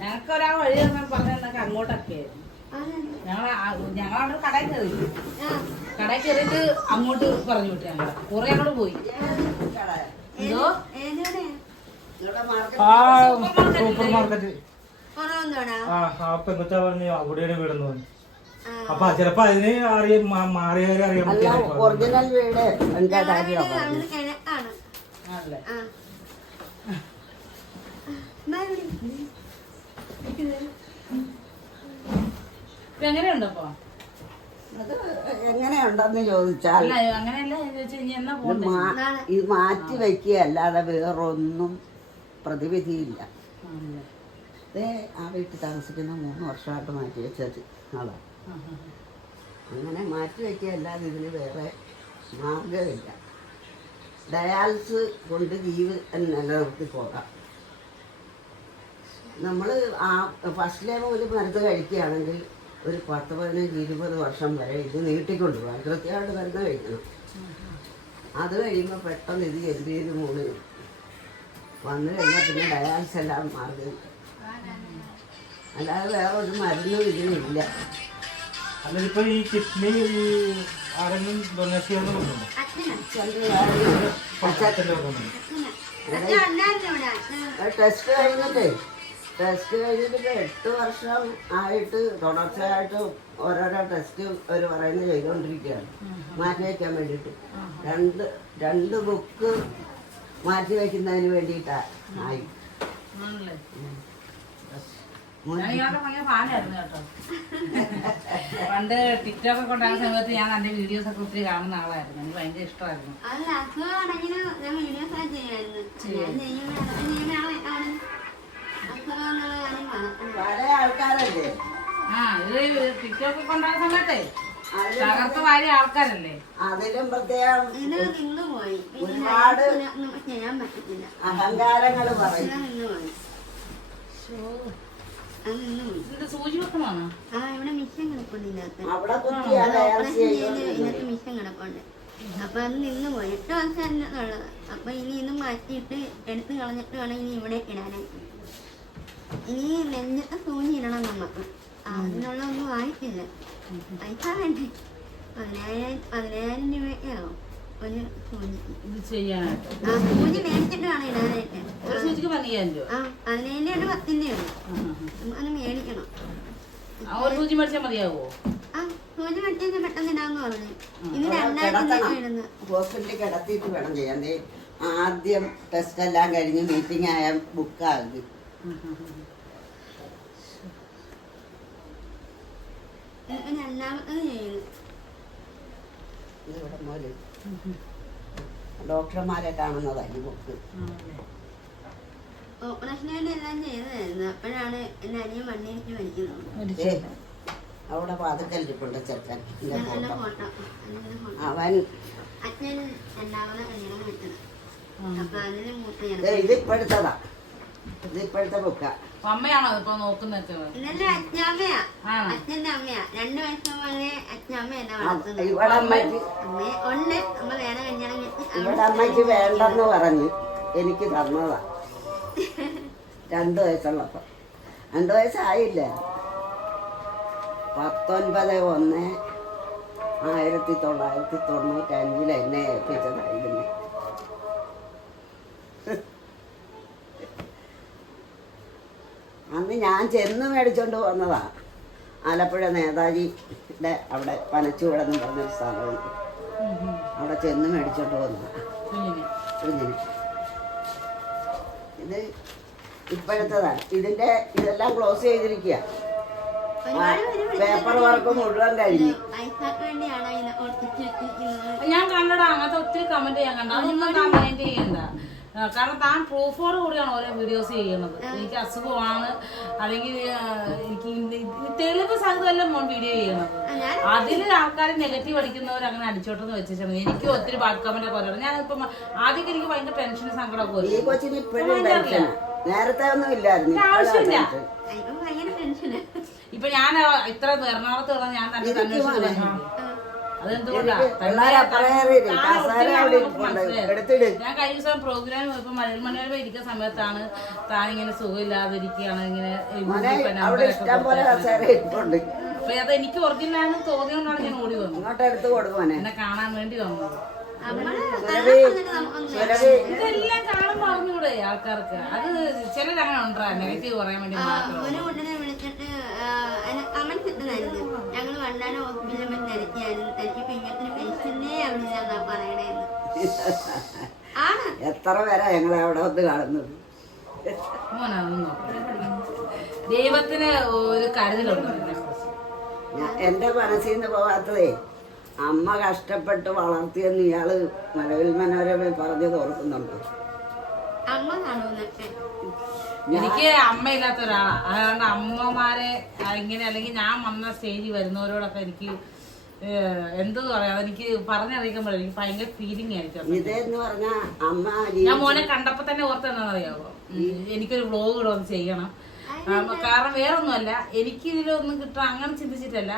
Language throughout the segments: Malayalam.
ഞങ്ങൾക്ക് ഒരാൾ വഴി തന്നെ പറഞ്ഞൊക്കെ അങ്ങോട്ടൊക്കെ ഞങ്ങൾ ഞങ്ങളവിടെ കടയിൽ കയറി. കടയിൽ കയറിയിട്ട് അങ്ങോട്ട് പറഞ്ഞു വിട്ടു ഞങ്ങൾ കുറെ അങ്ങോട്ട് പോയി. എന്തോ? ആ സൂപ്പർ മാർക്കറ്റ് പെങ്കുച്ച പറഞ്ഞു അവിടെയാണ് വീടെന്ന് പറഞ്ഞു. അപ്പൊ ചിലപ്പോ അതിന് അറിയാം മാറിയവരെ അറിയാൻ ഒറിജിനൽ വീട്. എന്താ കാര്യം ആണ് കിഴക്കാണ് ആണല്ലേ ആ എന്നാ ഇവിടെ. ഇപ്പൊ എങ്ങനെയുണ്ട് അത് എങ്ങനെയുണ്ടെന്ന് ചോദിച്ചാൽ ഇത് മാറ്റി വയ്ക്കുക വയ്ക്കുകയല്ലാതെ വേറൊന്നും പ്രതിവിധിയില്ല. ആ വീട്ടിൽ താമസിക്കുന്ന മൂന്ന് വർഷമായിട്ട് മാറ്റി വെച്ചത് ആളാ. അങ്ങനെ മാറ്റി വയ്ക്കുകയല്ലാതെ ഇതിന് വേറെ മാർഗമില്ല ഡയാലിസ് കൊണ്ട് ജീവിതം നിലനിർത്തി പോകാം. നമ്മൾ ആ ഫസ്റ്റ് ഫസ്റ്റിലെ ഒരു മരുന്ന് കഴിക്കുകയാണെങ്കിൽ ഒരു പത്ത് പതിനഞ്ച് ഇരുപത് വർഷം വരെ ഇത് നീട്ടിക്കൊണ്ട് പോകാം കൃത്യമായിട്ട് തന്നെ കഴിക്കണം അത് കഴിയുമ്പോൾ പെട്ടെന്ന് ഇത് എന്തെങ്കിലും മൂന്ന് വന്നു കഴിഞ്ഞാൽ പിന്നെ ഡയാലിസ് എല്ലാം മാറി അല്ലാതെ വേറെ ഒരു മരുന്നും ഇതിനില്ല ഈ കിഡ്നി ആരെങ്കിലും ഡൊണേഷൻ ചെയ്യുന്നുണ്ടോ ടെസ്റ്റ് കഴിഞ്ഞിട്ട് ടെസ്റ്റ് കഴിഞ്ഞിട്ട് എട്ട് വർഷം ആയിട്ട് തുടർച്ചയായിട്ട് ഓരോരോ ടെസ്റ്റ് അവർ പറയുന്നത് ചെയ്തുകൊണ്ടിരിക്കുകയാണ് മാറ്റി വയ്ക്കാൻ വേണ്ടിയിട്ട്. രണ്ട് രണ്ട് ബുക്ക് മാറ്റി വയ്ക്കുന്നതിന് വേണ്ടിയിട്ടാണ് ആയി. പണ്ട് ടിക്ടോക്ക് ഒക്കെ ഉണ്ടാകുന്ന സമയത്ത് ഞാൻ എന്റെ വീഡിയോസ് ഒക്കെ ഒത്തിരി കാണുന്ന ആളായിരുന്നു. എനിക്ക് ഭയങ്കര ഇഷ്ടമായിരുന്നു. പല ആൾക്കാരല്ലേ? ആ ഇത് ടിക്ടോക്ക് സമയത്തേ തകർത്ത് വാരിയ ആൾക്കാരല്ലേ? അതിലും പ്രത്യേകം ഒരുപാട് അഹങ്കാരങ്ങൾ പറയും. സൂചി വെക്കണോ ആ ഇവിടെ മിഷൻ കിടപ്പുണ്ട് ഇതിനകത്ത് മിഷൻ കിടപ്പുണ്ട്. അപ്പൊ അത് നിന്ന് പോയി. എട്ട് വർഷം ഉള്ളത് അപ്പൊ ഇനി ഇത് മാറ്റിയിട്ട് എടുത്ത് കളഞ്ഞിട്ട് വേണം ഇനി ഇവിടെ ഇടാനായിട്ട്. ഇനി നെഞ്ചത്തെ സൂചി ഇടണം നമുക്ക് അതിനുള്ള ഒന്നും ആയിട്ടില്ല. പൈസ വേണ്ടേ? പതിനായിരം പതിനായിരം രൂപയാവും ഒരു സൂചിക്ക് ഇത് ചെയ്യാനായിട്ട് ആ സൂചി മേടിച്ചിട്ട് വേണം ഇടാനായിട്ട്. ഒരു സൂചിക്ക് പതിനയ്യായിരം രൂപ. ആ പതിനേഴിന്റെ ഉണ്ട് പത്തിന്റെ ഉണ്ട് ആ, ആ, അത് മേടിക്കണം. ആ. ആ ഒരു സൂചി മേടിച്ചാൽ മതിയാവോ? ആ സൂചി മേടിച്ചാൽ പെട്ടെന്ന് ഇടാന്ന് പറഞ്ഞു. ഇനി അവിടെ രണ്ടായിരത്തി കിടത്തണം. ഇടുന്നത് ഹോസ്പിറ്റലിൽ കിടത്തിയിട്ട് വേണം ചെയ്യാൻ. ദേ ആദ്യം ടെസ്റ്റ് എല്ലാം കഴിഞ്ഞ് മീറ്റിംഗ് ആയ ബുക്കാകും രണ്ടാമത്തത് ഇതിവിടെ മോൽ ഡോക്ടർമാരെ കാണുന്നതാണ് ബുക്ക്. ഓപ്പറേഷനായിട്ട് എല്ലാം ചെയ്തതായിരുന്നു. അപ്പോഴാണ് എന്റെ അനിയൻ വണ്ടിയിട്ട് മരിക്കുന്നത്. അവിടെ വാതിക്കൽ ഇരിപ്പുണ്ട് ചെറുക്കൻ എന്റെ അവൻ അച്ഛൻ രണ്ടാമത് കല്യാണം വിട്ടത് അപ്പൊ അതിന് മൂത്ത ഞാൻ ഇത് ഇപ്പോഴത്തെ ബുക്കാ അമ്മയാണോ ഇപ്പൊ നോക്കുന്നത് അച്ഛന്റെ അമ്മയാ. രണ്ടു വയസ്സ് മുതലേ അച്ഛാമ്മ എന്നെ വളർത്തുന്നത് ഇവിടെ അമ്മയ്ക്ക് ഉണ്ട്. അമ്മ വേറെ കല്യാണം കഴിച്ച് ഇവിടെ അമ്മയ്ക്ക് വേണ്ടെന്ന് പറഞ്ഞു എനിക്ക് തന്നതാ. രണ്ടു വയസ്സുള്ളപ്പോൾ രണ്ടു വയസ്സായില്ല? പത്തൊൻപത് ഒന്ന് ആയിരത്തി തൊള്ളായിരത്തി തൊണ്ണൂറ്റഞ്ചിൽ എന്നെ ഏൽപ്പിച്ചതായിരുന്നു. അന്ന് ഞാൻ ചെന്ന് മേടിച്ചോണ്ട് വന്നതാ. ആലപ്പുഴ നേതാജിയുടെ അവിടെ അവിടെ പനച്ചുവിടെന്ന് പറഞ്ഞൊരു സ്ഥലമുണ്ട്. അവിടെ ചെന്ന് മേടിച്ചോണ്ട് വന്നതാ. കുഞ്ഞിന്. ഇത് ഇപ്പോഴത്തേതാണ്. ഇതിന്റെ ഇതെല്ലാം ക്ലോസ് ചെയ്തിരിക്കുക പേപ്പർ വർക്ക് മുഴുവൻ കഴിഞ്ഞു. ഞാൻ കണ്ടടാ അങ്ങനത്തെ ഒത്തിരി കമന്റ് ചെയ്യാൻ കണ്ട അതൊന്നും കമന്റ് ചെയ്യണ്ട. കാരണം താൻ പ്രൂഫോട് കൂടിയാണ് ഓരോ വീഡിയോസ് ചെയ്യുന്നത്. എനിക്ക് അസുഖമാണ്. അല്ലെങ്കിൽ എനിക്ക് തെളിവ് സഹിതമല്ല മോൻ വീഡിയോ ചെയ്യുന്നത്. അതിൽ ആൾക്കാർ നെഗറ്റീവ് അടിക്കുന്നവർ അങ്ങനെ അടിച്ചോട്ടെന്ന് വെച്ചിട്ടുണ്ട് എനിക്ക് ഒത്തിരി ബാഡ് കമന്റ് ഒക്കെ വരണം ഞാൻ ഇപ്പം ആദ്യമൊക്കെ എനിക്ക് ഭയങ്കര ടെൻഷനും സങ്കടമൊക്കെ ടെൻഷൻ നേരത്തെ ഒന്നും ഇല്ലായിരുന്നു. ആവശ്യമില്ല. ടെൻഷൻ. ഇപ്പൊ ഞാൻ ഇത്ര എറണാകുളത്ത് ഞാൻ തന്നെ ഞാൻ കഴിഞ്ഞ ദിവസം പ്രോഗ്രാം ഇപ്പൊ മലയാള മനോരമ ഇരിക്കുന്ന സമയത്താണ് താൻ ഇങ്ങനെ സുഖമില്ലാതിരിക്കുകയാണ് ഇങ്ങനെ അപ്പൊ അത് എനിക്ക് ഒറിജിനലാണെന്ന് തോന്നിയോണ്ടാണ് ഞാൻ ഓടി വന്നത്. എന്നെ കാണാൻ വേണ്ടി വന്നത്. ഇതെല്ലാം കാണുമ്പോ അറിഞ്ഞൂടെ ആൾക്കാർക്ക്? അത് ചിലരങ്ങനെ ഉണ്ടാ നെഗറ്റീവ് പറയാൻ വേണ്ടി മാത്രം. വണ്ടാന ഹോസ്പിറ്റലിൽ പോയി തിരക്കിയായിരുന്നു തനിക്ക് പിങ്ങത്തിന് പെൻഷനേ അവിടെ എന്നാ പറയണേന്ന്. ആണ്. എത്ര പേരാ ഞങ്ങളെ അവിടെ വന്ന് കാണുന്നത്. ദൈവത്തിന് ഒരു കരുതലുണ്ട് എന്റെ മനസ്സിൽ നിന്ന് പോകാത്തതേ അമ്മ കഷ്ടപ്പെട്ട് വളർത്തിയെന്ന് ഇയാൾ മലവിൽ മനോരമ പറഞ്ഞത് ഓർക്കുന്നുണ്ട്? അമ്മ എനിക്ക് അമ്മയില്ലാത്ത ഒരാളാ. അതുകൊണ്ട് അമ്മമാരെ ഇങ്ങനെ അല്ലെങ്കിൽ ഞാൻ വന്ന സ്റ്റേജിൽ വരുന്നവരോടൊക്കെ എനിക്ക് എന്തു പറയാ? എനിക്ക് പറഞ്ഞറിയിക്കുമ്പോഴേ എനിക്ക് ഭയങ്കര ഫീലിംഗ് ആയിരിക്കും ഇതെന്ന് പറഞ്ഞാ അമ്മ ഞാൻ മോനെ കണ്ടപ്പോ തന്നെ ഓർത്ത് എന്താണെന്നറിയാവോ എനിക്കൊരു വ്ലോഗ് ഇടൊന്ന് ചെയ്യണം. കാരണം വേറൊന്നുമല്ല. എനിക്ക് ഇതിലൊന്നും കിട്ടാൻ അങ്ങനെ ചിന്തിച്ചിട്ടല്ല.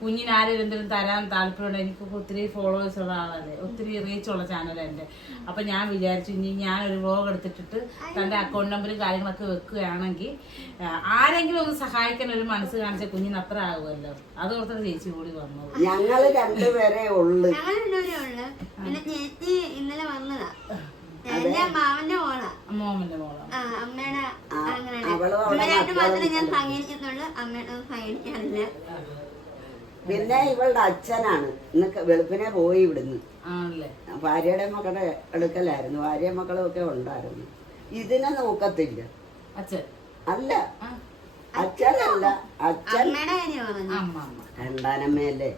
കുഞ്ഞിന് ആരും എന്തെങ്കിലും തരാൻ താല്പര്യമുണ്ട് എനിക്ക് ഒത്തിരി ഫോളോവേഴ്സ് ഉള്ള ആളല്ലേ. ഒത്തിരി റീച്ച് ഉള്ള ചാനലാണ് എന്റെ. അപ്പൊ ഞാൻ വിചാരിച്ചു ഇനി ഞാനൊരു വ്ലോഗ് എടുത്തിട്ടിട്ട് തന്റെ അക്കൗണ്ട് നമ്പറും കാര്യങ്ങളൊക്കെ വെക്കുകയാണെങ്കിൽ ആരെങ്കിലും ഒന്ന് സഹായിക്കാൻ ഒരു മനസ്സ് കാണിച്ച കുഞ്ഞിന് അത്ര ആകുമല്ലോ. അതോർത്താണ് ചേച്ചി കൂടി വന്നു. ഞങ്ങൾ രണ്ടുപേരെ ഉള്ളു. ഞങ്ങൾ രണ്ടുപേരേ ഉള്ളു. പിന്നെ ചേച്ചി ഇന്നലെ വന്നതാ. മോമന്റെ മോളാണ് പിന്നെ ഇവളുടെ അച്ഛനാണ്. ഇന്ന് വെളുപ്പിനെ പോയി ഇവിടുന്ന്. ഭാര്യയുടെ മക്കളുടെ എടുക്കലായിരുന്നു. ഭാര്യ മക്കളും ഒക്കെ ഉണ്ടായിരുന്നു. ഇതിനെ നോക്കത്തില്ല. അച്ഛൻ. അല്ല. അച്ഛനല്ല. അച്ഛൻ പറഞ്ഞു? അമ്മ അമ്മ. രണ്ടാനമ്മയല്ലേ?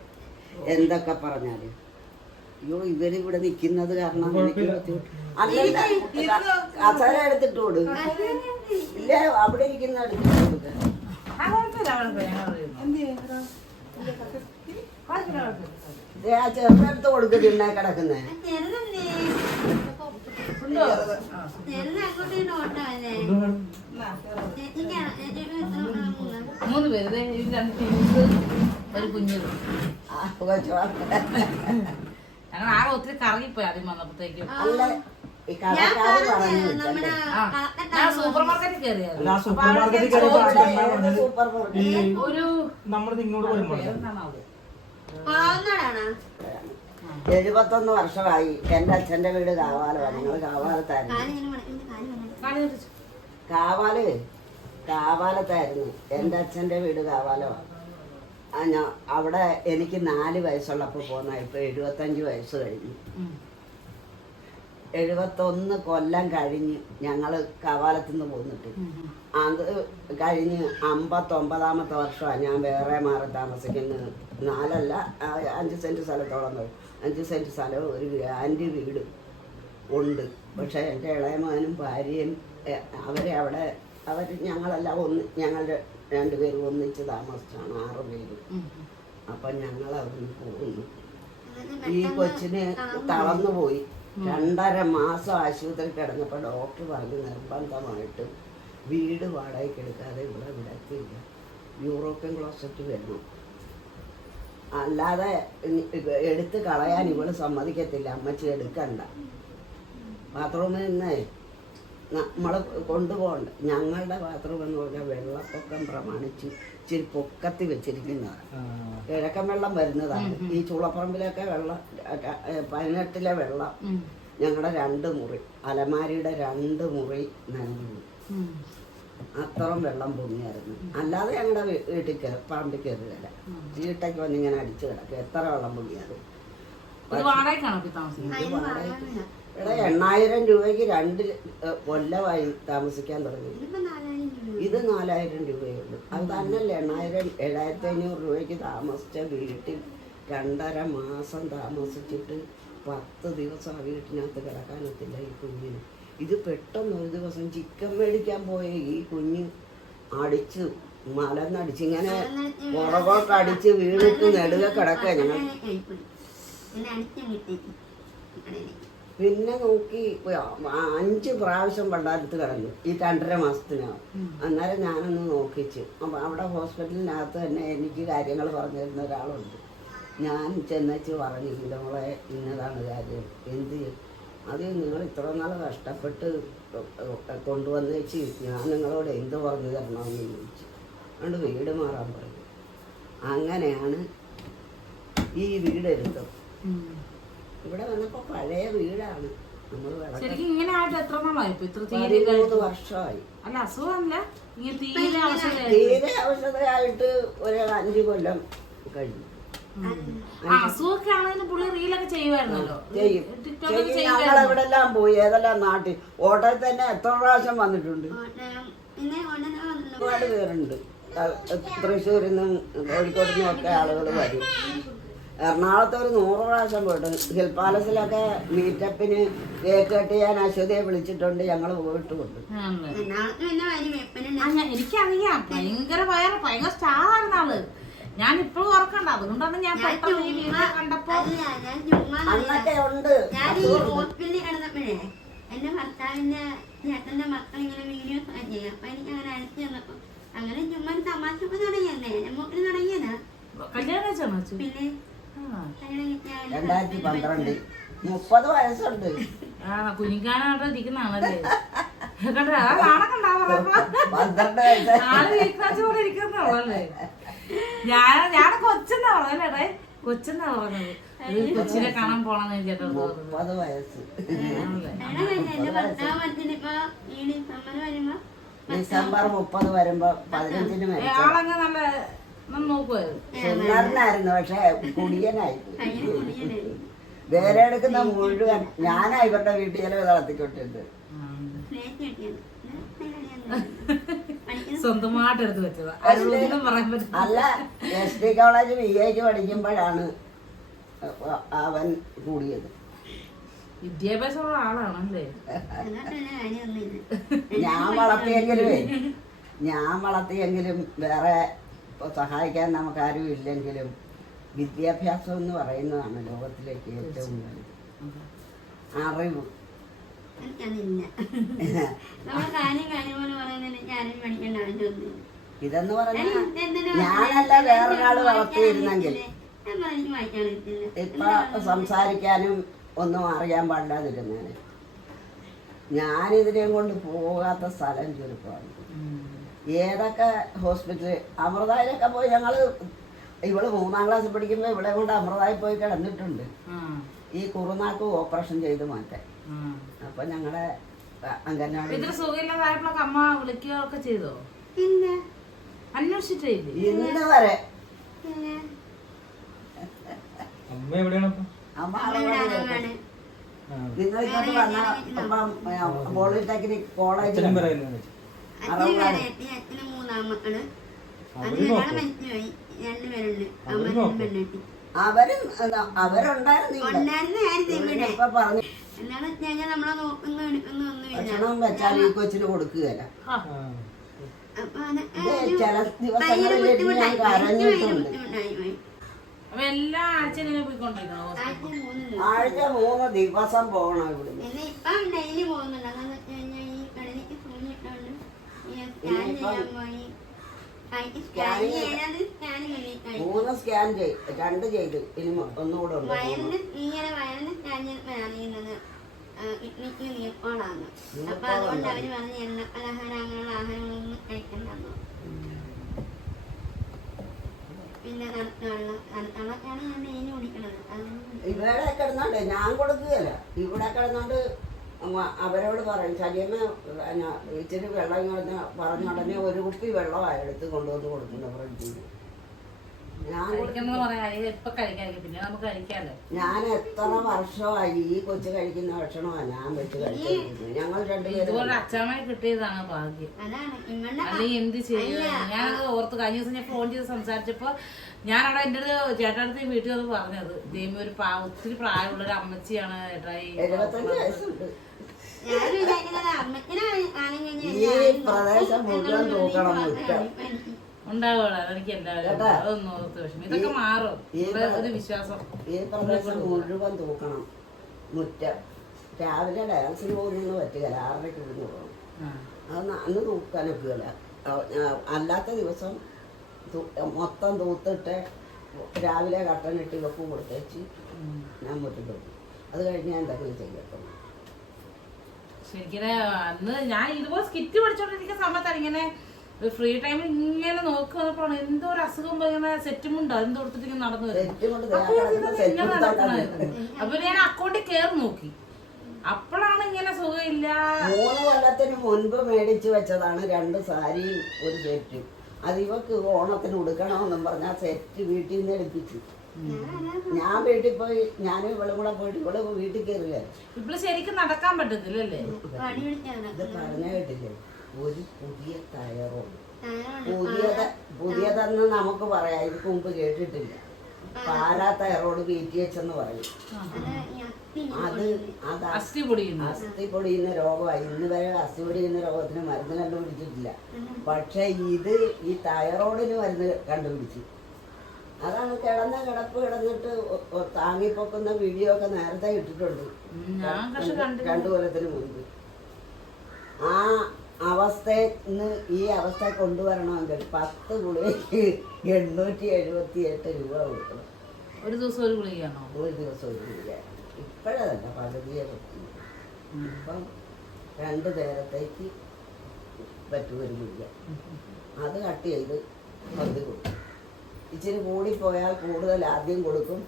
എന്തൊക്കെ പറഞ്ഞാൽ. അയ്യോ ഇവരിവിടെ നിൽക്കുന്നത് കാരണം എനിക്ക്. അല്ലല്ല കസേര എടുത്തിട്ട് കൊടുക്ക ഇല്ല അവിടെ ഇരിക്കുന്ന എടുത്തിട്ട് കൊടുക്ക ആ, ചെറുതെടുത്ത് കൊടുക്ക് തിണ്ണേ കിടക്കുന്നേ? മൂന്ന് പേര് ഒരു കുഞ്ഞു. ഞങ്ങൾ ആകെ ഒത്തിരി കറങ്ങിപ്പോയി ആദ്യം വന്നപ്പോഴത്തേക്കും. അല്ല ഈ കടക്കാര് പറഞ്ഞു നമ്മുടെ ആ. കളക്ടർ ഞാൻ സൂപ്പർ മാർക്കറ്റിൽ കയറിയായിരുന്നു അല്ല, ആ അപ്പൊ സൂപ്പർ അവിടെ മാർക്കറ്റിൽ ഞാൻ കയറിയപ്പോ ചോദിച്ചു, പറഞ്ഞത്? സൂപ്പർ ഈ ഒരു ഇങ്ങോട്ട് പേരെന്താണാവോ? എഴുപത്തൊന്ന് വർഷമായി എന്റെ അച്ഛന്റെ വീട് കാവാല ഞങ്ങൾ കാവാലത്തായിരുന്നു. കാവാൽ കാവാലത്തായിരുന്നു. എന്റെ അച്ഛന്റെ വീട് കാവാലമാണ്. അവിടെ എനിക്ക് നാല് വയസ്സുള്ളപ്പോൾ പോന്ന ഇപ്പോൾ എഴുപത്തഞ്ച് വയസ്സ് കഴിഞ്ഞു. എഴുപത്തൊന്ന് കൊല്ലം കഴിഞ്ഞ് ഞങ്ങൾ കവാലത്തു നിന്ന് പോന്നിട്ട്. അത് കഴിഞ്ഞ് അമ്പത്തൊമ്പതാമത്തെ വർഷമാണ് ഞാൻ വേറെ മാറി താമസിക്കുന്നത്. നാലല്ല അഞ്ച് സെന്റ് സ്ഥലത്തോളം അഞ്ച് സെന്റ് സ്ഥലവും ഒരു ഗ്രാൻഡ് വീട് ഉണ്ട്. പക്ഷേ എന്റെ ഇളയമകനും ഭാര്യയും അവരെ അവിടെ അവർ ഞങ്ങളെല്ലാം ഒന്ന് ഞങ്ങൾ ര- രണ്ടുപേരും ഒന്നിച്ച് താമസിച്ചാണ് ആറ് പേരും. അപ്പം ഞങ്ങൾ അവിടുന്ന് പോകുന്നു ഈ കൊച്ചിന് തളർന്നു. പോയി. രണ്ടര മാസം ആശുപത്രി കിടന്നപ്പോൾ ഡോക്ടർ പറഞ്ഞു നിർബന്ധമായിട്ട് വീട് വാടകയ്ക്ക് എടുക്കാതെ ഇവിടെ വിടത്തില്ല. യൂറോപ്യൻ ക്ലോസറ്റ് വരണം. അല്ലാതെ എടുത്ത് കളയാൻ ഇവൾ സമ്മതിക്കത്തില്ല. അമ്മച്ചി എടുക്കണ്ട. ബാത്റൂമിൽ നിന്ന് നമ്മൾ കൊണ്ടുപോകണ്ട. ഞങ്ങളുടെ ബാത്റൂം എന്ന് പറഞ്ഞാൽ വെള്ളപ്പൊക്കം പ്രമാണിച്ച് ഇച്ചിരി പൊക്കത്തി വെച്ചിരിക്കുന്നതാണ് കിഴക്കൻ വെള്ളം വരുന്നതാണ്. ഈ ചൂളപ്പറമ്പിലൊക്കെ വെള്ളം പതിനെട്ടിലെ വെള്ളം. ഞങ്ങളുടെ രണ്ട് മുറി അലമാരിയുടെ രണ്ട് മുറി നനഞ്ഞു. അത്രയും വെള്ളം പൊങ്ങിയായിരുന്നു. അല്ലാതെ ഞങ്ങളുടെ വീട്ടിൽ കയറി പറമ്പിൽ കയറി ചീട്ടയ്ക്ക് വന്ന് ഇങ്ങനെ അടിച്ചു കിടക്കും. എത്ര വെള്ളം പൊങ്ങിയായിരുന്നു വാടകയ്ക്കാണോ താമസിക്കുന്നത്? എണ്ണായിരം രൂപയ്ക്ക് രണ്ട് കൊല്ലമായി താമസിക്കാൻ തുടങ്ങി. ഇത് നാലായിരം രൂപയുള്ളൂ അത് തന്നെയല്ലേ എണ്ണായിരം ഏഴായിരത്തി അഞ്ഞൂറ് രൂപയ്ക്ക് താമസിച്ച വീട്ടിൽ രണ്ടര മാസം താമസിച്ചിട്ട് പത്ത് ദിവസം ആ വീട്ടിനകത്ത് കിടക്കാനൊത്തില്ല ഈ കുഞ്ഞിന്. ഇത് പെട്ടെന്ന് ഒരു ദിവസം ചിക്കൻ മേടിക്കാൻ പോയ ഈ കുഞ്ഞ് അടിച്ച് മലന്നടിച്ച് ഇങ്ങനെ പുറകോട്ട് അടിച്ച് വീണിട്ട് നെടുക കിടക്കുക ഞങ്ങൾ. പിന്നെ നോക്കി അഞ്ച് പ്രാവശ്യം പണ്ടാരത്ത് കിടന്നു ഈ രണ്ടര മാസത്തിനകം. അന്നേരം ഞാനൊന്ന് നോക്കിച്ചു. അപ്പം അവിടെ ഹോസ്പിറ്റലിനകത്ത് തന്നെ എനിക്ക് കാര്യങ്ങൾ പറഞ്ഞു തരുന്ന ഒരാളുണ്ട്. ഞാൻ ചെന്നച്ച് പറഞ്ഞു ഇതിന്റെ മോളെ ഇന്നതാണ് കാര്യം. എന്ത്? ചെയ്യും? അത് നിങ്ങൾ ഇത്ര നാൾ കഷ്ടപ്പെട്ട് കൊണ്ടുവന്ന് വെച്ച് ഞാൻ നിങ്ങളോട് എന്ത് പറഞ്ഞു തരണമെന്ന് ചോദിച്ചു. അതുകൊണ്ട് വീട് മാറാൻ പറഞ്ഞു. അങ്ങനെയാണ് ഈ വീട് എടുത്തത് ഇവിടെ വന്നപ്പോൾ പഴയ വീടാണ്. ശരിക്കും ഇങ്ങനെ ആയിട്ട് എത്ര നാളായി ഇത്ര തീരെ പതിമൂന്ന് വർഷമായി. അല്ല അസുഖമല്ല ഇങ്ങനെ തീരെ അവസ്ഥ തീരെ ഔഷധമായിട്ട് ഒരു അഞ്ചു കൊല്ലം കഴിഞ്ഞു. അസുഖമൊക്കെ ആണെങ്കിലും പുള്ളി റീലൊക്കെ ചെയ്യുമായിരുന്നല്ലോ. ചെയ്യും. ടിക്ടോക്കൊക്കെ ചെയ്യും. ചെയ്യുമായിരുന്നു. ഞങ്ങൾ എവിടെല്ലാം പോയി. ഏതെല്ലാം നാട്ടിൽ? ഓട്ടോയിൽ തന്നെ എത്ര പ്രാവശ്യം വന്നിട്ടുണ്ട്? ഒരുപാട് പേരുണ്ട്. തൃശ്ശൂരിൽ നിന്നും കോഴിക്കോട് നിന്നും ഒക്കെ ആളുകൾ വരും. എറണാകുളത്ത് ഒരു നൂറ് പ്രാവശ്യം പോയിട്ടുണ്ട് ഹിൽ പാലസിലൊക്കെ മീറ്റപ്പിന് കേക്ക് കട്ട് ചെയ്യാൻ അശ്വതിയെ വിളിച്ചിട്ടുണ്ട്. ഞങ്ങൾ പോയിട്ട് കൊണ്ട്. എനിക്കറിയാം. ഭയങ്കര വയറ് ഭയങ്കര സ്റ്റാർ ആയിരുന്ന ആൾ. ഞാൻ ഇപ്പോഴും ഓർക്കണ്ട. അതുകൊണ്ടാണ് ഞാൻ കണ്ടപ്പോ അന്നൊക്കെ ഉണ്ട്. എന്റെ ഭർത്താവിന്റെ ചേട്ടന്റെ മക്കൾ ഇങ്ങനെ വീഡിയോസ് ചെയ്യും അപ്പൊ എനിക്ക് അങ്ങനെ അയച്ചു തന്നപ്പോ അങ്ങനെ ചുമ്മാ തമാശ തുടങ്ങിയല്ലേ? മൂക്കിന് തുടങ്ങിയതാ. കല്യാണം? പിന്നെ രണ്ടായിരത്തി പന്ത്രണ്ട് മുപ്പത് വയസ്സുണ്ട്. ആ കുഞ്ഞിക്കാനായിട്ട് ഇരിക്കുന്നതാണല്ലേ കണ്ടോ? ആ പന്ത്രണ്ട് ഞാൻ ഞാൻ കൊച്ചെന്നാ പറഞ്ഞല്ലേ കൊച്ചെന്നാ പറഞ്ഞത്. കൊച്ചിനെ കാണാൻ പോണെന്ന് മുപ്പത് വയസ്സ്. ഡിസംബർ മുപ്പത് വരുമ്പോ പതിനഞ്ചിന് മരിച്ചു സുന്ദരനായിരുന്നു പക്ഷെ കുടിയനായി. വേറെ എടുക്കുന്ന മുഴുവൻ ഞാനാ ഇവരുടെ കെട്ടിയത്. ഞാൻ സ്വന്തമായിട്ട് എടുത്ത് വെച്ചതാ അല്ല എസ് ഡി കോളേജ് ബി എക്ക് പഠിക്കുമ്പോഴാണ് അവൻ കൂടിയത്. വിദ്യാഭ്യാസമുള്ള ആളാണല്ലേ? ഞാൻ വളർത്തിയെങ്കിലും ഞാൻ വളർത്തിയെങ്കിലും വേറെ ഇപ്പൊ സഹായിക്കാൻ നമുക്കാരും ഇല്ലെങ്കിലും വിദ്യാഭ്യാസം എന്ന് പറയുന്നതാണ് ലോകത്തിലേക്ക് ഏറ്റവും വലുത് അറിവ്. ഇതെന്ന് പറഞ്ഞാൽ ഞാനല്ല വേറൊരാൾ വളർത്തിയിരുന്നെങ്കിൽ. ഇപ്പൊ സംസാരിക്കാനും ഒന്നും അറിയാൻ പാടില്ലാതിരുന്നേനെ ഞാനിതിനെയും കൊണ്ട് പോകാത്ത സ്ഥലം ചുരുക്കമാണ്. ഏതൊക്കെ ഹോസ്പിറ്റലിൽ അമൃതായിലൊക്കെ പോയി ഞങ്ങൾ ഇവൾ മൂന്നാം ക്ലാസ് പഠിക്കുമ്പോൾ ഇവിടെ കൊണ്ട് അമൃതായി പോയി കിടന്നിട്ടുണ്ട്. ഈ കുറുനാക്ക് ഓപ്പറേഷൻ ചെയ്ത് മാറ്റാൻ. അപ്പൊ ഞങ്ങളെ അംഗൻവാടി സുഖമില്ലാതായപ്പോഴൊക്കെ അമ്മ വിളിക്കുകയൊക്കെ ചെയ്തോ? ഇന്ന് വരെ. അമ്മ എവിടെയാണ് അമ്മ. നിങ്ങൾ ഇങ്ങോട്ട് വന്ന പോളിടെക്നിക് കോളേജിൽ അച്ഛനും മൂന്നാം മക്കൾ അവർ അവരുണ്ടായിരുന്നു ഇവിടെ. ഇവിടെ ഭക്ഷണം വെച്ചാൽ ഈ കൊച്ചിന് കൊടുക്കുകയല്ല. ചില ദിവസങ്ങളിൽ ഞാൻ കരഞ്ഞിട്ടുണ്ട് എല്ലാ ആഴ്ച മൂന്ന് ദിവസം പോകണം ഇവിടുന്ന്. മൂന്ന് സ്കാൻ ചെയ്ത് രണ്ട് ചെയ്ത്. ഇനി ഒന്നുകൂടെ ഉണ്ട് അപ്പൊ അതുകൊണ്ട് അവർ പറഞ്ഞ് എണ്ണ ആഹാരങ്ങളൊന്നും കഴിക്കണ്ടെന്നു ഇവിടെ കിടന്നോണ്ട് ഞാൻ കൊടുക്കുകയല്ല. ഇവിടെ കിടന്നോണ്ട് അവരോട് പറയും ചലിയമ്മ പിന്നെ ഇച്ചിരി വെള്ളം ഇങ്ങനെ പറഞ്ഞ ഉടനെ ഒരു കുപ്പി വെള്ളമാണ് എടുത്ത് കൊണ്ടുവന്ന് കൊടുക്കുന്നത് ഫ്രിഡ്ജിൽ. ഞാൻ കഴിക്കുന്നത് പറയാം ഇപ്പൊ കഴിക്കാതിരിക്കും പിന്നെ നമുക്ക് കഴിക്കാമല്ലോ. ഞാൻ എത്ര വർഷമായി ഈ കൊച്ചു കഴിക്കുന്ന ഭക്ഷണമാണ് ഞാൻ വെച്ച് കഴിക്കുന്നത് ഞങ്ങൾ രണ്ടുപേരും ഇതുപോലെ അച്ഛാമ്മയെ കിട്ടിയതാണ് ഭാഗ്യം. അല്ലെങ്കിൽ എന്ത് ചെയ്യും? ഞാൻ ഓർത്ത് കഴിഞ്ഞ ദിവസം ഞാൻ ഫോൺ ചെയ്ത് സംസാരിച്ചപ്പോ ഞാൻ എന്റെ എന്റെ ചേട്ടാ ചേട്ടടുത്ത് വീട്ടിൽ വന്ന് പറഞ്ഞത്. ദൈവം ഒരു ഒത്തിരി പ്രായമുള്ള ഒരു അമ്മച്ചിയാണ് ഏട്ടായി ഈ പ്രദേശം മുഴുവൻ തൂക്കണം മുറ്റം? അതൊന്നും ഓർത്ത് വിഷമം. ഇതൊക്കെ മാറും. ഒരു വിശ്വാസം ഈ പ്രദേശം മുഴുവൻ തൂക്കണം മുറ്റം. രാവിലെ ഡാൻസിന് പോകുന്നൊന്നും പറ്റുകയില്ല ആറരയ്ക്ക് ഇവിടുന്ന് പോകണം ആ. അത് അന്ന് തൂക്കാനൊക്കെയല്ല അല്ലാത്ത ദിവസം മൊത്തം തൂത്തിട്ട് രാവിലെ കട്ടനിട്ട് വെപ്പ് കൊടുത്തേച്ച്. ഞാൻ മുറ്റത്ത് തൂക്കും അത് കഴിഞ്ഞ് ഞാൻ എന്തെങ്കിലും ചെയ്യട്ടെ ശരിക്കും അന്ന് ഞാൻ ഇതുപോലെ സ്കിറ്റ് പഠിച്ചോണ്ടിരിക്കുന്ന സമയത്താണ് ഇങ്ങനെ ഫ്രീ ടൈമിൽ ഇങ്ങനെ നോക്കി വന്നപ്പോഴാണ് എന്തോ ഒരു അസുഖം ഇങ്ങനെ സെറ്റുമുണ്ടോ എന്തോ തൊടുത്തിട്ട് ഇങ്ങനെ നടന്നു വരുന്നത്. സെറ്റ് അപ്പൊ ഞാൻ സെറ്റ് അക്കൗണ്ടിൽ കയറി നോക്കി. അപ്പോഴാണ് ഇങ്ങനെ സുഖമില്ല. മൂന്ന് കൊല്ലത്തിന് മുൻപ് മേടിച്ചു വെച്ചതാണ് രണ്ട് സാരിയും ഒരു സെറ്റും അത് ഇവക്ക് ഓണത്തിന് ഉടുക്കണമെന്നും പറഞ്ഞ ആ സെറ്റ് വീട്ടിൽ നിന്ന് എടുപ്പിച്ചു. ഞാൻ വീട്ടിൽ പോയി ഞാനും ഇവളും കൂടെ പോയിട്ട് ഇവൾ വീട്ടിൽ കയറുക ഇപ്പൾ ശരിക്കും നടക്കാൻ പറ്റത്തില്ലല്ലേ? ഇത് പറഞ്ഞ കേട്ടില്ലേ? ഒരു പുതിയ ടയറും പുതിയത് പുതിയതെന്ന് നമുക്ക് പറയാം. ഇതിക്ക് മുമ്പ് കേട്ടിട്ടില്ല. പാലാ ടയറോട് എച്ച് എന്ന് പറയും. അത് അത് അസ്ഥി പൊടിയുന്ന അസ്ഥി പൊടിയുന്ന രോഗമായി. ഇന്ന് വരെ അസ്ഥി പൊടിയുന്ന രോഗത്തിന് മരുന്ന് കണ്ടുപിടിച്ചിട്ടില്ല. പക്ഷെ ഇത് ഈ തൈറോയിഡിന് മരുന്ന് കണ്ടുപിടിച്ചു. അതാണ് കിടന്ന കിടപ്പ് കിടന്നിട്ട് താങ്ങിപ്പൊക്കുന്ന വീഡിയോ ഒക്കെ നേരത്തെ ഇട്ടിട്ടുണ്ട്. ഞാൻ പക്ഷെ രണ്ടു കൊല്ലത്തിന് മുൻപ്. ആ അവസ്ഥയിൽ നിന്ന് ഈ അവസ്ഥ കൊണ്ടുവരണമെങ്കിൽ പത്ത് ഗുളികയ്ക്ക് എണ്ണൂറ്റി എഴുപത്തി എട്ട് രൂപ കൊടുക്കണം. ഒരു ദിവസം ഒരു ഗുളികയാണോ? ഒരു ദിവസം ഒരു ഗുളിക ഇപ്പോഴതല്ല പകുതിയെ പറ്റി ഇപ്പം രണ്ട് നേരത്തേക്ക് പറ്റും ഒരു ഗുളിക. അത് കട്ട് ചെയ്ത് പകുതി കൊടുക്കും. ഇച്ചിരി കൂടിപ്പോയാൽ കൂടുതൽ ആദ്യം കൊടുക്കും.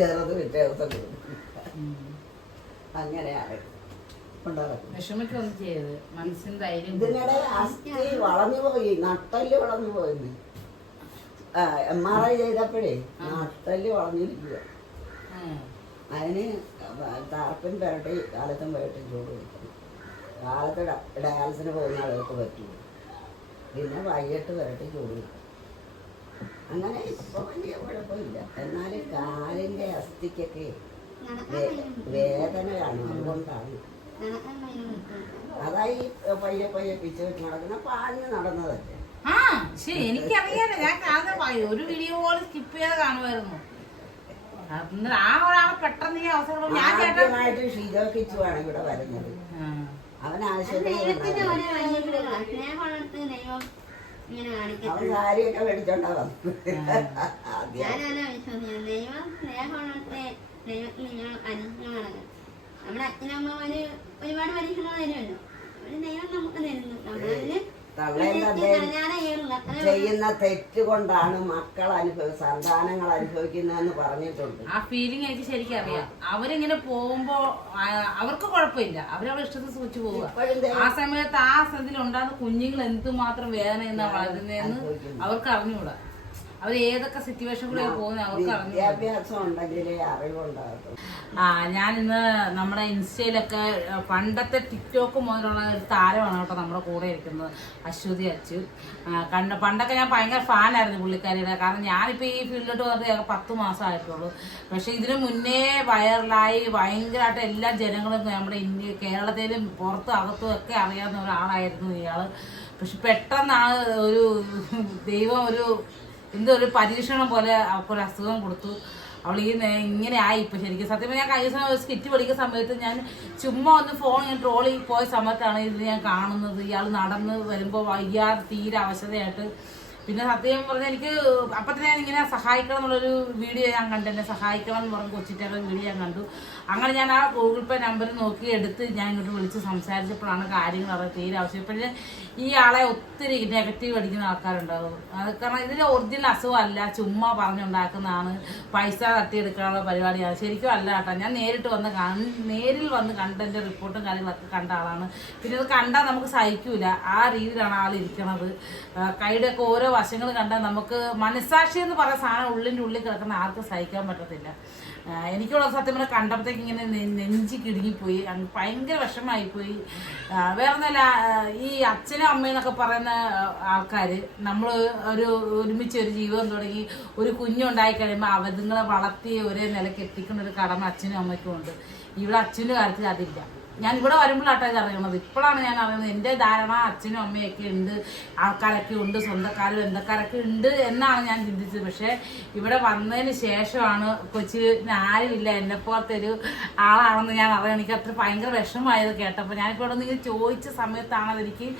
ചെറുത് വിട്ടേർത്ത ദിവസം കൊടുക്കും. അങ്ങനെയാണ്. ഇതിനിടെ അസ്ഥി വളഞ്ഞു പോയി. നട്ടൽ വളഞ്ഞു പോയിന്ന് എം ആർ ഐ ചെയ്തപ്പോഴേ നട്ടൽ വളഞ്ഞിരിക്കുക. അതിന് താർപ്പൻ പുരട്ടി കാലത്തും പുരട്ടി ചൂട് കൊടുക്കണം. കാലത്ത് ഡയാലിസിന് പോകുന്ന ആളുകൾക്ക് പറ്റുള്ളൂ. പിന്നെ വൈകിട്ട് പുരട്ടി ചൂട് കൊടുക്കണം. അങ്ങനെ ഇപ്പൊ വലിയ കുഴപ്പമില്ല. എന്നാലും കാലിന്റെ അസ്ഥിക്കൊക്കെ വേദനയാണ് വേദന കാണും അതുകൊണ്ടാണ് അതായി പയ്യെ പയ്യെ പിച്ച് വെച്ച് നടക്കുന്ന പാഞ്ഞ് നടന്നതല്ലേ? ആ ശരി എനിക്കറിയാതെ ഞാൻ കാണുന്ന ഒരു വീഡിയോ പോലും സ്കിപ്പ് ചെയ്ത് കാണുമായിരുന്നു. ആ ഒരാളെ പെട്ടെന്ന് ഈ അവസരം ഞാൻ ചേട്ടൻ ഷീജോ കിച്ചുവാണ് ഇവിടെ വരുന്നത്. ആ. അവൻ ദൈവത്തിന്റെ. ഒരു ദൈവം അവൻ സാരിയൊക്കെ വിശ്വസിക്കുന്നത് ദൈവം ദൈവത്തിന് നിങ്ങൾ നമ്മുടെ അച്ഛനമ്മമാര് ഒരുപാട് പരീക്ഷണങ്ങൾ തരുമല്ലോ. ഒരു ദൈവം നമുക്ക് തരുന്നു. നമ്മളതിന് ചെയ്യുന്ന തെറ്റ് കൊണ്ടാണ് മക്കൾ അനുഭവ സന്താനങ്ങൾ അനുഭവിക്കുന്നതെന്ന് പറഞ്ഞിട്ടുണ്ട്. ആ ഫീലിംഗ് എനിക്ക് ശരിക്കും അറിയാം. അവരിങ്ങനെ പോകുമ്പോ അവർക്ക് കുഴപ്പമില്ല. അവരവരുടെ ഇഷ്ടത്തിൽ സൂക്ഷിച്ചു പോവുക. ആ സമയത്ത് ആ സ്ഥലത്തിൽ ഉണ്ടാകുന്ന കുഞ്ഞുങ്ങൾ എന്തുമാത്രം വേദന എന്നാ വളരുന്നതെന്ന് അവർക്ക് അറിഞ്ഞുകൂടാ. അവർ ഏതൊക്കെ സിറ്റുവേഷൻ കൂടെ പോകുന്നത് അവർക്ക് വിദ്യാഭ്യാസം ഉണ്ടെങ്കിലേ അറിവുണ്ടാകത്തുള്ളൂ. ആ ഞാനിന്ന് നമ്മുടെ ഇൻസ്റ്റയിലൊക്കെ പണ്ടത്തെ ടിക്ടോക്ക് മുതലുള്ള ഒരു താരമാണ് കേട്ടോ നമ്മുടെ കൂടെ ഇരിക്കുന്നത് അശ്വതി അച്ചു. കണ്ട് പണ്ടൊക്കെ ഞാൻ ഭയങ്കര ഫാനായിരുന്നു പുള്ളിക്കാരിയുടെ കാരണം ഞാനിപ്പോൾ ഈ ഫീൽഡിലോട്ട് വന്നിട്ട് ഞങ്ങൾക്ക് പത്ത് മാസമായിട്ടുള്ളൂ പക്ഷേ ഇതിനു മുന്നേ വൈറലായി ഭയങ്കരമായിട്ട് എല്ലാ ജനങ്ങളും നമ്മുടെ ഇന്ത്യ കേരളത്തിലും പുറത്തും അകത്തും ഒക്കെ അറിയാവുന്ന ഒരാളായിരുന്നു ഇയാൾ പക്ഷെ പെട്ടെന്നാണ് ഒരു ദൈവം ഒരു എന്തോ ഒരു പരീക്ഷണം പോലെ അവൾക്കൊരു അസുഖം കൊടുത്തു. അവൾ ഈ ഇങ്ങനെ ആയി ഇപ്പൊ ശരിക്കും. സത്യം ഞാൻ കഴിഞ്ഞ സമയം സ്കിറ്റ് പഠിക്കുന്ന സമയത്ത് ഞാൻ ചുമ്മാ ഒന്ന് ഫോൺ ഞാൻ ട്രോളി പോയ സമയത്താണ് ഇത് ഞാൻ കാണുന്നത്. ഇയാൾ നടന്ന് വരുമ്പോൾ വയ്യാതെ തീരെ അവശതയായിട്ട്. പിന്നെ സത്യം പറഞ്ഞാൽ എനിക്ക് അപ്പം തന്നെ ഞാൻ ഇങ്ങനെ സഹായിക്കണം എന്നുള്ളൊരു വീഡിയോ ഞാൻ കണ്ടു. എന്നെ സഹായിക്കണം എന്ന് പറഞ്ഞ് കൊച്ചിട്ടൊക്കെ വീഡിയോ ഞാൻ കണ്ടു. അങ്ങനെ ഞാൻ ആ ഗൂഗിൾ പേ നമ്പർ നോക്കി എടുത്ത് ഞാൻ ഇങ്ങോട്ട് വിളിച്ച് സംസാരിച്ചപ്പോഴാണ് കാര്യങ്ങൾ അറിയാൻ തീരെ ആവശ്യം. ഇപ്പോഴും ഈ ആളെ ഒത്തിരി നെഗറ്റീവ് അടിക്കുന്ന ആൾക്കാരുണ്ടാവും. അത് കാരണം ഇതിൽ ഒറിജിനൽ അസുഖമല്ല ചുമ്മാ പറഞ്ഞുണ്ടാക്കുന്നതാണ് പൈസ തട്ടിയെടുക്കാനുള്ള പരിപാടിയാണ് ശരിക്കും അല്ല കേട്ടോ. ഞാൻ നേരിട്ട് വന്ന് നേരിൽ വന്ന് കണ്ടതിന്റെ റിപ്പോർട്ടും കാര്യങ്ങളൊക്കെ കണ്ട ആളാണ്. പിന്നെ അത് കണ്ടാൽ നമുക്ക് സഹിക്കൂല. ആ രീതിയിലാണ് ആൾ ഇരിക്കണത്. കൈയുടെ ഒക്കെ ഓരോ വശങ്ങൾ കണ്ടാൽ നമുക്ക് മനസാക്ഷി എന്ന് പറയുന്ന സാധനം ഉള്ളിന്റെ ഉള്ളിൽ കിടക്കുന്ന ആർക്കും സഹിക്കാൻ പറ്റത്തില്ല. എനിക്കുള്ള സത്യം പറഞ്ഞാൽ കണ്ടപ്പോഴത്തേക്ക് ഇങ്ങനെ നെഞ്ചി കിടുങ്ങിപ്പോയി. ഭയങ്കര വിഷമായിപ്പോയി വേറെ ഒന്നല്ല ഈ അച്ഛനും അമ്മയെന്നൊക്കെ പറയുന്ന ആൾക്കാർ നമ്മൾ ഒരു ഒരുമിച്ച് ഒരു ജീവിതം തുടങ്ങി ഒരു കുഞ്ഞുണ്ടായി കഴിയുമ്പോൾ അവതുങ്ങളെ വളർത്തി ഒരേ നിലയ്ക്ക് എത്തിക്കുന്ന ഒരു കടമ അച്ഛനും അമ്മയ്ക്കും ഉണ്ട്. ഇവിടെ അച്ഛന്റെ കാര്യത്തിൽ അതില്ല. ഞാൻ ഇവിടെ വരുമ്പോഴാട്ടോ ഇത് അറിയണത്. ഇപ്പോഴാണ് ഞാൻ അറിയുന്നത് എന്റെ ധാരണ അച്ഛനും അമ്മയൊക്കെ ഉണ്ട്. ആൾക്കാരൊക്കെ ഉണ്ട്. സ്വന്തക്കാരും എന്തൊക്കാരൊക്കെ ഉണ്ട് എന്നാണ് ഞാൻ ചിന്തിച്ചത്. പക്ഷേ ഇവിടെ വന്നതിന് ശേഷമാണ് കൊച്ചി ആരുമില്ല. എന്നെ പോലത്തെ ഒരു ആളാണെന്ന് ഞാൻ അറിയണം എനിക്ക് അത്ര ഭയങ്കര വിഷമമായത് കേട്ടപ്പോൾ. ഞാനിപ്പോൾ ഇവിടെ നിന്ന് ചോദിച്ച സമയത്താണ് അതെനിക്ക്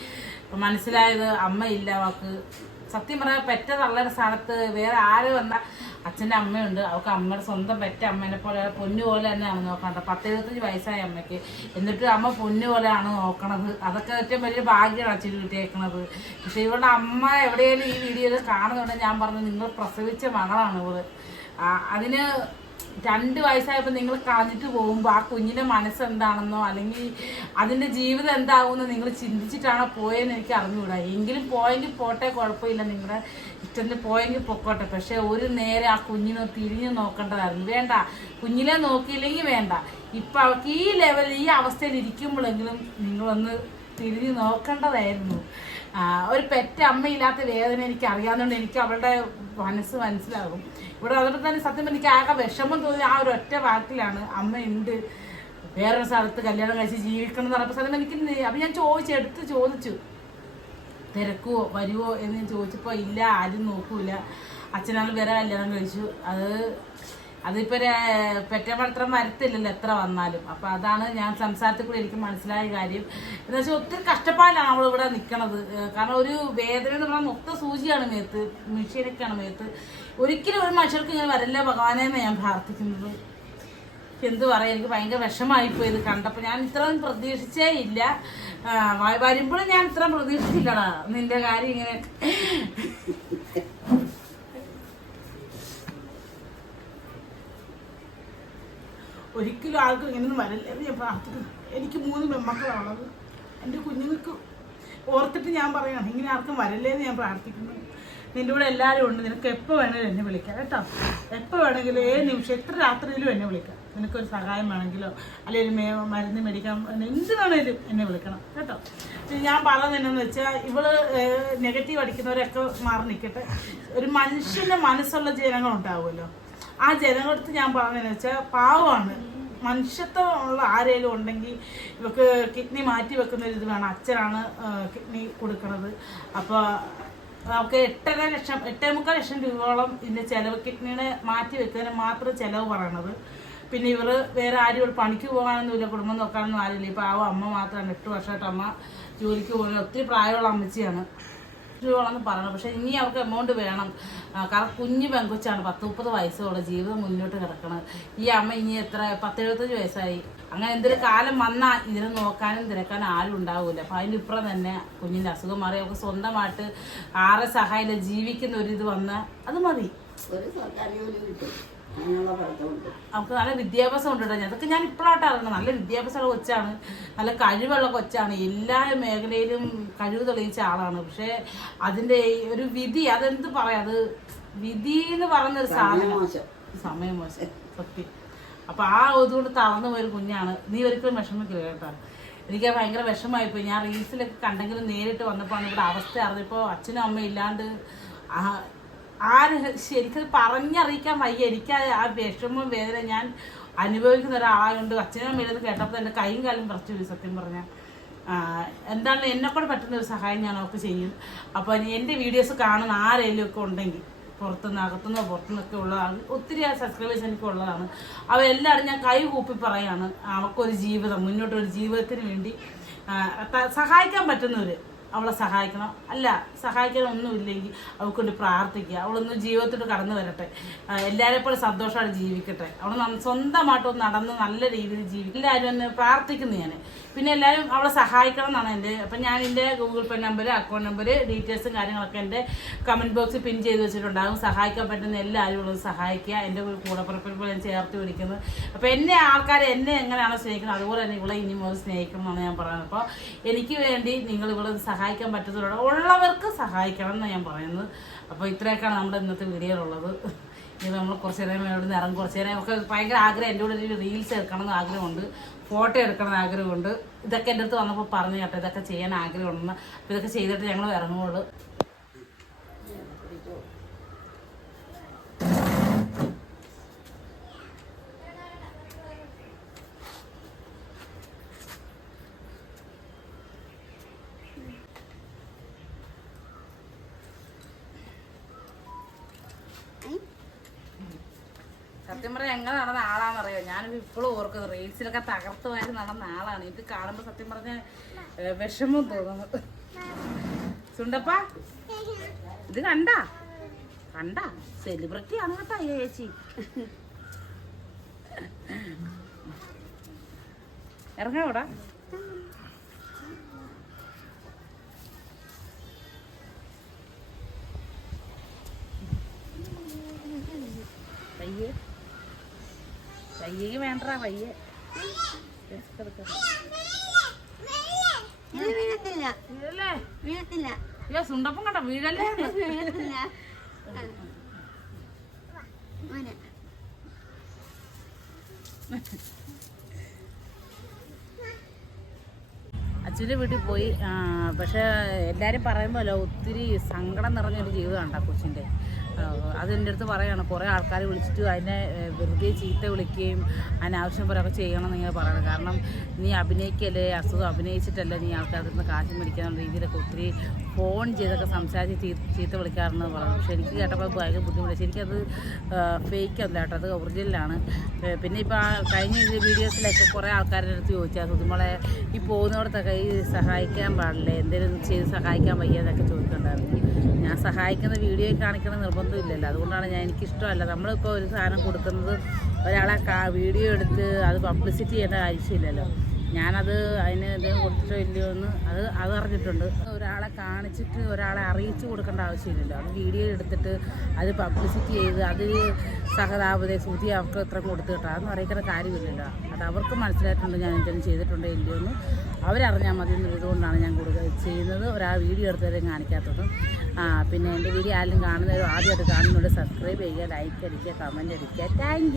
മനസ്സിലായത്. അമ്മയില്ല അവൾക്ക് സത്യം പറഞ്ഞാൽ പെറ്റ തള്ളയുടെ സ്ഥാനത്ത് വേറെ ആര് വന്നാൽ അച്ഛന്റെ അമ്മയുണ്ട്. അവൾക്ക് അമ്മയുടെ സ്വന്തം പെറ്റ അമ്മേനെ പോലെ പൊന്നു പോലെ തന്നെയാണ് നോക്കേണ്ടത് പത്ത് എഴുപത്തഞ്ച് വയസ്സായ അമ്മയ്ക്ക്. എന്നിട്ട് അമ്മ പൊന്നു പോലെയാണ് നോക്കണത്. അതൊക്കെ ഏറ്റവും വലിയ ഭാഗ്യമാണ് അച്ഛന് കിട്ടിയേക്കണത്. പക്ഷേ ഇവളുടെ അമ്മ എവിടെയെങ്കിലും ഈ വീഡിയോയിൽ കാണുന്നുണ്ടെങ്കിൽ ഞാൻ പറഞ്ഞു നിങ്ങൾ പ്രസവിച്ച മകളാണ് ഇവൾ. അതിന് രണ്ട് വയസ്സായപ്പോൾ നിങ്ങൾ കളഞ്ഞിട്ട് പോകുമ്പോൾ ആ കുഞ്ഞിന്റെ മനസ്സെന്താണെന്നോ അല്ലെങ്കിൽ അതിന്റെ ജീവിതം എന്താകുമെന്ന് നിങ്ങൾ ചിന്തിച്ചിട്ടാണോ പോയെന്ന് എനിക്ക് അറിഞ്ഞുകൂടാ. എങ്കിലും പോയെങ്കിൽ പോട്ടെ കുഴപ്പമില്ല. നിങ്ങളുടെ ഇഷ്ടത്തിന് പോയെങ്കിൽ പൊക്കോട്ടെ. പക്ഷേ ഒരു നേരെ ആ കുഞ്ഞിനെ തിരിഞ്ഞു നോക്കേണ്ടതായിരുന്നു. വേണ്ട. കുഞ്ഞിനെ നോക്കിയില്ലെങ്കിൽ വേണ്ട. ഇപ്പം അവൾക്ക് ഈ ലെവലിൽ ഈ അവസ്ഥയിൽ ഇരിക്കുമ്പോഴെങ്കിലും നിങ്ങളൊന്ന് തിരിഞ്ഞു നോക്കേണ്ടതായിരുന്നു. ഒരു പെറ്റ അമ്മയില്ലാത്ത വേദന എനിക്ക് അറിയാവുന്നതുകൊണ്ട് എനിക്ക് അവളുടെ മനസ്സ് മനസ്സിലാകും. ഇവിടെ അതുകൊണ്ട് തന്നെ സത്യം എനിക്ക് ആകെ വിഷമം തോന്നി ആ ഒരു ഒറ്റ വാക്കിലാണ്. അമ്മയുണ്ട് വേറൊരു സ്ഥലത്ത് കല്യാണം കഴിച്ച് ജീവിക്കണം എന്ന് പറഞ്ഞപ്പോൾ സത്യം എനിക്ക് അപ്പം ഞാൻ ചോദിച്ചു എടുത്ത് ചോദിച്ചു. തിരക്കുവോ വരുവോ എന്ന് ചോദിച്ചപ്പോൾ ഇല്ല ആരും നോക്കൂല. അച്ഛനാൾ വേറെ കല്യാണം കഴിച്ചു. അത് അതിപ്പോ പെറ്റമത്രം വരത്തില്ലല്ലോ എത്ര വന്നാലും. അപ്പൊ അതാണ് ഞാൻ സംസാരത്തിൽ കൂടി എനിക്ക് മനസ്സിലായ കാര്യം. എന്ന് വെച്ചാൽ ഒത്തിരി കഷ്ടപ്പാടിലാണ് നമ്മളിവിടെ നിൽക്കണത് കാരണം ഒരു വേദന എന്ന് പറഞ്ഞാൽ മൊത്തം സൂചിയാണ് മേത്ത് മെഷീനൊക്കെയാണ് മേത്ത്. ഒരിക്കലും ഒരു മനുഷ്യർക്ക് ഇങ്ങനെ വരല്ല ഭഗവാനെ എന്നാണ് ഞാൻ പ്രാർത്ഥിക്കുന്നത്. എന്ത് പറയാ എനിക്ക് ഭയങ്കര വിഷമായിപ്പോയി ഇത് കണ്ടപ്പോൾ ഞാൻ ഇത്രയും പ്രതീക്ഷിച്ചേ ഇല്ല. വരുമ്പോഴും ഞാൻ ഇത്ര പ്രതീക്ഷിച്ചില്ലടാ. നിന്റെ കാര്യം ഇങ്ങനെ. ഒരിക്കലും ആൾക്കും ഇങ്ങനെയൊന്നും വരല്ലേ ഞാൻ പ്രാർത്ഥിക്കുന്നു. എനിക്ക് മൂന്ന് പെമ്മക്കളാണുള്ളത് എന്റെ കുഞ്ഞുങ്ങൾക്ക് ഓർത്തിട്ട് ഞാൻ പറയണം ഇങ്ങനെ ആർക്കും വരല്ലേ എന്ന് ഞാൻ പ്രാർത്ഥിക്കുന്നു. നിന്റെ കൂടെ എല്ലാവരും ഉണ്ട്. നിനക്ക് എപ്പോൾ വേണമെങ്കിലും എന്നെ വിളിക്കാം കേട്ടോ? എപ്പോൾ വേണമെങ്കിലും ഏത് നിമിഷം എത്ര രാത്രിയിലും എന്നെ വിളിക്കാം. നിനക്കൊരു സഹായം വേണമെങ്കിലോ? അല്ലെങ്കിൽ മേ- മരുന്ന് മേടിക്കാൻ എന്ത് വേണമെങ്കിലും എന്നെ വിളിക്കണം കേട്ടോ? ഞാൻ പറഞ്ഞതെന്നു വെച്ചാൽ ഇവൾ നെഗറ്റീവ് അടിക്കുന്നവരൊക്കെ മാറി നിൽക്കട്ടെ ഒരു മനുഷ്യന്റെ മനസ്സുള്ള ജനങ്ങൾ ഉണ്ടാവുമല്ലോ. ആ ജനങ്ങളടുത്ത് ഞാൻ പറഞ്ഞതെന്ന് വെച്ചാൽ പാവമാണ്. മനുഷ്യത്വം ഉള്ള ആരെങ്കിലും ഉണ്ടെങ്കിൽ ഇവക്ക് കിഡ്നി മാറ്റി വെക്കുന്ന ഒരു ഇത് വേണം. അച്ഛനാണ് കിഡ്നി കൊടുക്കുന്നത് അപ്പോൾ അവർക്ക് എട്ടര ലക്ഷം എട്ടേ മുക്കാൽ ലക്ഷം രൂപയോളം ഇതിന്റെ ചിലവ് കിഡ്നിയുടെ മാറ്റി വെക്കുന്നതിന് മാത്രം ചിലവ് പറയണത്. പിന്നെ ഇവർ വേറെ ആരും ഇവിടെ പണിക്ക് പോകാനൊന്നുമില്ല കുടുംബം നോക്കാനൊന്നും ആരുമില്ല. ഇപ്പോൾ ആ അമ്മ മാത്രമാണ് എട്ട് വർഷമായിട്ട് അമ്മ ജോലിക്ക് പോകുന്നത്. ഒത്തിരി പ്രായമുള്ള അമ്മച്ചിയാണ്. രൂപകളെന്ന് പറയണം പക്ഷെ ഇനി അവർക്ക് എമൗണ്ട് വേണം. കാരണം കുഞ്ഞു പെങ്കൊച്ചാണ് പത്ത് മുപ്പത് വയസ്സോളം ജീവിതം മുന്നോട്ട് കിടക്കണം ഈ അമ്മ ഇനി എത്ര പത്തെഴുപത്തഞ്ച് വയസ്സായി. അങ്ങനെ എന്തൊരു കാലം വന്നാൽ ഇതിനെ നോക്കാനും തിരക്കാനും ആരും ഉണ്ടാവില്ല അപ്പം അതിന്റെ ഇപ്പുറം തന്നെ കുഞ്ഞിന്റെ അസുഖം മാറി. അവർക്ക് സ്വന്തമായിട്ട് ആരെ സഹായമില്ല ജീവിക്കുന്ന ഒരു ഇത് വന്നാൽ അത് മതി. ഒരു സർക്കാർ ജോലി കിട്ടും. പഠിത്തമുണ്ട്. അവർക്ക് നല്ല വിദ്യാഭ്യാസം ഉണ്ട് കേട്ടോ അതൊക്കെ ഞാൻ ഇപ്പോഴായിട്ട് അറിയണം നല്ല വിദ്യാഭ്യാസമുള്ള കൊച്ചാണ്. നല്ല കഴിവുള്ള കൊച്ചാണ്. എല്ലാ മേഖലയിലും കഴിവ് തെളിയിച്ച ആളാണ്. പക്ഷേ അതിന്റെ ഒരു വിധി അതെന്ത് പറയാം? അത് വിധി എന്ന് പറയുന്നൊരു സാധനം. സമയം മോശം. സത്യം. അപ്പൊ ആ ഇതുകൊണ്ട് തളർന്നു പോയൊരു കുഞ്ഞാണ്. നീ ഒരിക്കലും വിഷമിക്കില്ല കേട്ടോ. എനിക്ക് ഭയങ്കര വിഷമായിപ്പോയി ഞാൻ റീൽസിലൊക്കെ കണ്ടെങ്കിലും നേരിട്ട് വന്നപ്പോൾ ഇവിടെ അവസ്ഥ അറിഞ്ഞപ്പോൾ അച്ഛനും അമ്മയും ഇല്ലാണ്ട് ആ- ശരിക്കും പറഞ്ഞറിയിക്കാൻ വയ്യ. എനിക്ക് ആ- വിഷമവും വേദന ഞാൻ അനുഭവിക്കുന്ന ഒരാളുണ്ട് അച്ഛനും അമ്മയിലെന്ന് കേട്ടപ്പോൾ എന്റെ കൈയും കാലും പറിച്ചു സത്യം പറഞ്ഞാൽ എന്താണ് എന്നെക്കൂടെ പറ്റുന്ന ഒരു സഹായം ഞാൻ അവർക്ക് ചെയ്യും. അപ്പോൾ എന്റെ വീഡിയോസ് കാണുന്ന ആരെങ്കിലും ഒക്കെ ഉണ്ടെങ്കിൽ പുറത്തുനിന്ന് അകത്തുനിന്നോ പുറത്തുനിന്നൊക്കെ ഉള്ളതാണ്. ഒത്തിരി ആ സബ്സ്ക്രൈബേഴ്സ് എനിക്ക് ഉള്ളതാണ്. ഞാൻ കൈ കൂപ്പി പറയാണ്. അവർക്കൊരു ജീവിതം മുന്നോട്ടൊരു ജീവിതത്തിന് വേണ്ടി സഹായിക്കാൻ പറ്റുന്നവർ അവളെ സഹായിക്കണം. അല്ല സഹായിക്കാനൊന്നുമില്ലെങ്കിൽ അവൾക്കൊണ്ട് പ്രാർത്ഥിക്കുക. അവളൊന്ന് ജീവിതത്തിൽ കടന്നു വരട്ടെ. ആ, എല്ലാവരെ പോലെ സന്തോഷമായിട്ട് ജീവിക്കട്ടെ. അവൾ സ്വന്തമായിട്ട് നടന്ന് നല്ല രീതിയിൽ ജീവിക്കും എല്ലാവരും ഒന്ന് പ്രാർത്ഥിക്കുന്നു ഞാൻ പിന്നെ എല്ലാവരും അവളെ സഹായിക്കണം എന്നാണ് എന്റെ അപ്പം ഞാൻ എന്റെ Google Pay number account number ഡീറ്റെയിൽസും കാര്യങ്ങളൊക്കെ എന്റെ കമന്റ് ബോക്സിൽ പിൻ ചെയ്ത് വെച്ചിട്ടുണ്ടാകും സഹായിക്കാൻ പറ്റുന്ന എല്ലാവരും ഉള്ളത് സഹായിക്കുക. എന്റെ കൂടപ്പുറപ്പിൽ പോലെ ഞാൻ ചേർത്ത് പിടിക്കുന്നത് അപ്പോൾ എന്നെ ആൾക്കാർ എന്നെ എങ്ങനെയാണോ സ്നേഹിക്കുന്നത് അതുപോലെ തന്നെ ഇവിടെ ഇനി മുതൽ സ്നേഹിക്കണം എന്നാണ് ഞാൻ പറയുന്നത്. അപ്പോൾ എനിക്ക് വേണ്ടി നിങ്ങൾ ഇവിടെ സഹായിക്കാൻ പറ്റുന്നവരോട് ഉള്ളവർക്ക് സഹായിക്കണം എന്നാണ് ഞാൻ പറയുന്നത്. അപ്പോൾ ഇത്രയൊക്കെയാണ് നമ്മുടെ ഇന്നത്തെ വീഡിയോയിലുള്ളത് ഇനി നമ്മൾ കുറച്ച് നേരം ഇവിടെ നിന്ന് ഇറങ്ങും. കുറച്ച് നേരം ഒക്കെ ഭയങ്കര ആഗ്രഹം. എന്റെ കൂടെ റീൽസ് എടുക്കണം എന്ന് ആഗ്രഹമുണ്ട്. ഫോട്ടോ എടുക്കണം എന്ന് ആഗ്രഹമുണ്ട്. ഇതൊക്കെ എന്റെ അടുത്ത് വന്നപ്പോൾ പറഞ്ഞു കേട്ടോ ഇതൊക്കെ ചെയ്യാൻ ആഗ്രഹമുണ്ടെന്ന്. അപ്പോൾ ഇതൊക്കെ ചെയ്തിട്ട് ഞങ്ങൾ ഇറങ്ങുള്ളൂ സത്യം പറയാൻ എങ്ങനെ നടന്ന ആളാണെന്നറിയോ ഞാനിത് ഇപ്പോഴും ഓർക്കുന്നത് റീൽസിലൊക്കെ തകർത്ത് നടന്ന ആളാണ്. ഇത് കാണുമ്പോൾ സത്യം പറഞ്ഞ വിഷമം തോന്നുന്നു. സുണ്ടപ്പ ഇത് കണ്ട? കണ്ട? സെലിബ്രിറ്റി ആണ് കേട്ടോ ചേച്ചി. ഇറങ്ങാവൂടാ വീഴത്തില്ല. വീഴത്തില്ല. അയ്യോ സുണ്ടപ്പം കണ്ട വീഴല്ലേ? വീഴത്തില്ല. അച്ഛന്റെ വീട്ടിൽ പോയി പക്ഷെ പക്ഷേ എല്ലാവരും പറയുമ്പോലോ ഒത്തിരി സങ്കടം നിറഞ്ഞൊരു ജീവിതമാണ് കൊച്ചിന്റെ. അതെന്റെ അടുത്ത് പറയാണ്. കുറേ ആൾക്കാർ വിളിച്ചിട്ട് അതിനെ വെറുതെ ചീത്ത വിളിക്കുകയും അനാവശ്യം പോലെയൊക്കെ ചെയ്യണം എന്ന് ഇങ്ങനെ പറയണം. കാരണം നീ അഭിനയിക്കല്ലേ? അസുഖം അഭിനയിച്ചിട്ടല്ലേ നീ ആൾക്കാരുടെ നിന്ന് കാശ് മേടിക്കാനുള്ള രീതിയിലൊക്കെ ഒത്തിരി ഫോൺ ചെയ്തൊക്കെ സംസാരിച്ച് ചീത്ത വിളിക്കാറെന്ന് പറഞ്ഞു. പക്ഷെ എനിക്ക് കേട്ടപ്പോൾ ഭയങ്കര ബുദ്ധിമുട്ട്. ശരിക്കും അത് ഫേക്ക് അല്ല കേട്ടോ. അത് ഒറിജിനലാണ് പിന്നെ ഇപ്പോൾ കഴിഞ്ഞ വീഡിയോസിലൊക്കെ കുറേ ആൾക്കാരുടെ അടുത്ത് ചോദിച്ചാൽ സുതുമളെ ഈ പോകുന്നിടത്തൊക്കെ ഈ സഹായിക്കാൻ പാടില്ലേ? എന്തെങ്കിലും ചെയ്ത് സഹായിക്കാൻ വയ്യ എന്നൊക്കെ ചോദിക്കുന്നുണ്ടായിരുന്നു. ഞാൻ സഹായിക്കുന്ന വീഡിയോ കാണിക്കണം നിർബന്ധമില്ലല്ലോ അതുകൊണ്ടാണ് ഞാൻ എനിക്കിഷ്ടമല്ല. നമ്മളിപ്പോൾ ഒരു സാധനം കൊടുക്കുന്നത് ഒരാളെ വീഡിയോ എടുത്ത് അത് പബ്ലിസിറ്റി ചെയ്യേണ്ട ആവശ്യമില്ലല്ലോ. ഞാനത് അതിന് ഇത് കൊടുത്തിട്ടോ ഇല്ലയോ എന്ന് അത് അത് അറിഞ്ഞിട്ടുണ്ട്. ഒരാളെ കാണിച്ചിട്ട് ഒരാളെ അറിയിച്ചു കൊടുക്കേണ്ട ആവശ്യമില്ലല്ലോ. അത് വീഡിയോ എടുത്തിട്ട് അത് പബ്ലിസിറ്റി ചെയ്ത് അത് സഹതാപതെ സുതി അവർക്ക് എത്ര കൊടുത്തു കിട്ടാം. അതൊന്നും അറിയിക്കേണ്ട കാര്യമില്ലല്ലോ. അത് അവർക്ക് മനസ്സിലായിട്ടുണ്ട് ഞാൻ എന്തെങ്കിലും ചെയ്തിട്ടുണ്ടോ ഇല്ലയോ എന്ന്. അവരറിഞ്ഞാൽ മതി എന്നുള്ളതുകൊണ്ടാണ് ഞാൻ കൊടുക്കുക ചെയ്യുന്നത്. ഒരാൾ വീഡിയോ എടുത്തവരെ കാണിക്കാത്തതും. പിന്നെ എന്റെ വീഡിയോ ആരും കാണുന്നവരും ആദ്യമായിട്ട് കാണുന്നവരോട് സബ്സ്ക്രൈബ് ചെയ്യുക ലൈക്ക് അടിക്കുക കമന്റ് അടിക്കുക. താങ്ക്